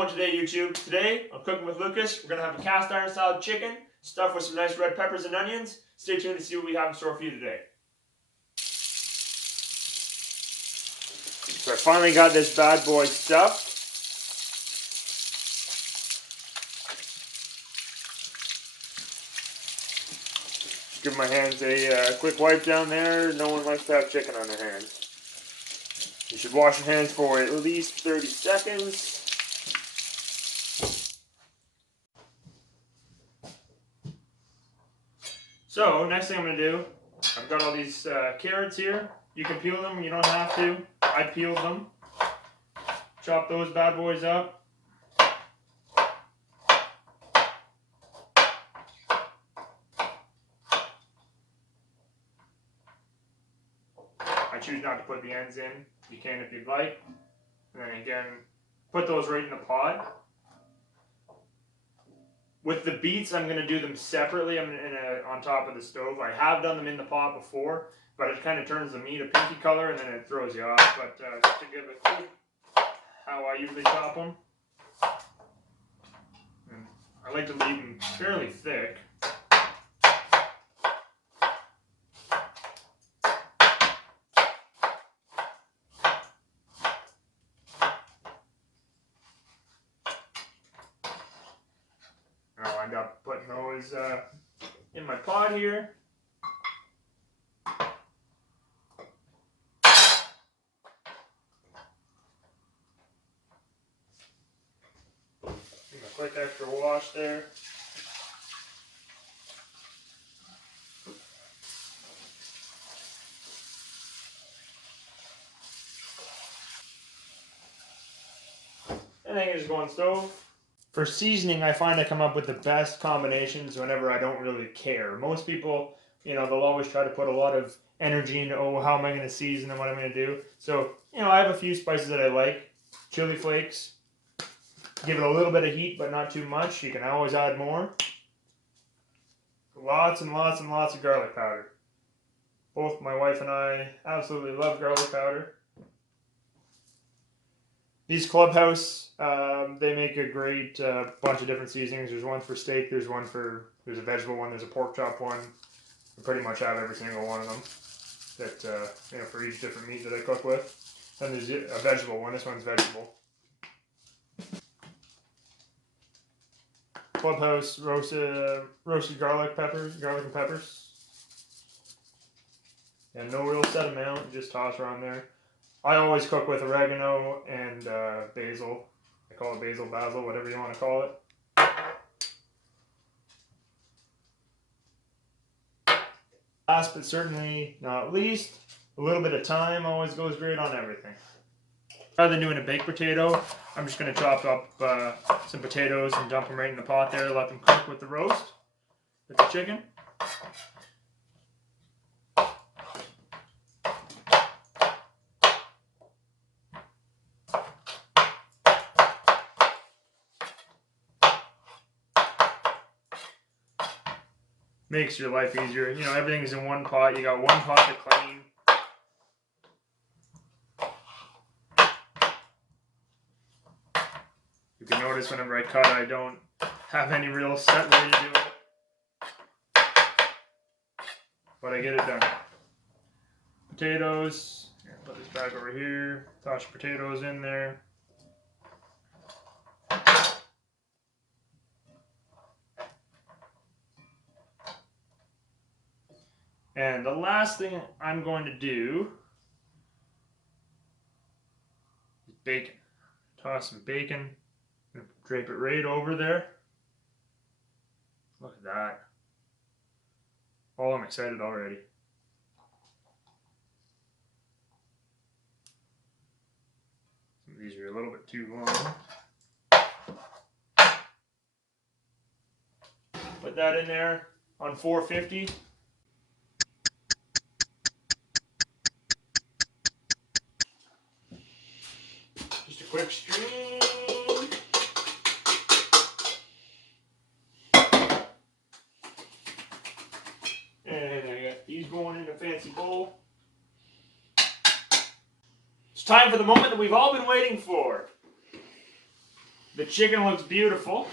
going today, YouTube? Today, on Cooking with Lucas, we're going to have a cast iron style chicken stuffed with some nice red peppers and onions. Stay tuned to see what we have in store for you today. So I finally got this bad boy stuffed. Give my hands a quick wipe down there. No one likes to have chicken on their hands. You should wash your hands for at least 30 seconds. So, next thing I'm going to do, I've got all these carrots here. You can peel them, you don't have to. I peeled them. Chop those bad boys up. I choose not to put the ends in. You can if you'd like. And then again, put those right in the pot. With the beets, I'm going to do them separately. I'm on top of the stove. I have done them in the pot before, but it kind of turns the meat a pinky color and then it throws you off. But just to give a quick how I usually chop them, I like to leave them fairly thick. I'll end up putting those in my pot here. Give a quick extra wash there. And then you just go on the stove. For seasoning, I find I come up with the best combinations whenever I don't really care. Most people, they'll always try to put a lot of energy into, oh, how am I going to season and what I'm going to do. So, I have a few spices that I like. Chili flakes. Give it a little bit of heat, but not too much. You can always add more. Lots and lots and lots of garlic powder. Both my wife and I absolutely love garlic powder. These Clubhouse, they make a great bunch of different seasonings. There's one for steak, there's a vegetable one, there's a pork chop one. I pretty much have every single one of them that, for each different meat that I cook with. Then there's a vegetable one, this one's vegetable. Clubhouse roasted garlic and peppers. And no real set amount, just toss her on there. I always cook with oregano and basil. I call it basil, whatever you want to call it. Last but certainly not least, a little bit of thyme always goes great on everything. Rather than doing a baked potato, I'm just going to chop up some potatoes and dump them right in the pot there, let them cook with the roast, with the chicken. Makes your life easier. Everything's in one pot. You got one pot to clean. You can notice whenever I cut, I don't have any real set way to do it. But I get it done. Potatoes. Here, put this back over here. Toss your potatoes in there. And the last thing I'm going to do is bacon. Toss some bacon and drape it right over there. Look at that. Oh, I'm excited already. Some of these are a little bit too long. Put that in there on 450. Quick stream. And I got these going in a fancy bowl. It's time for the moment that we've all been waiting for. The chicken looks beautiful.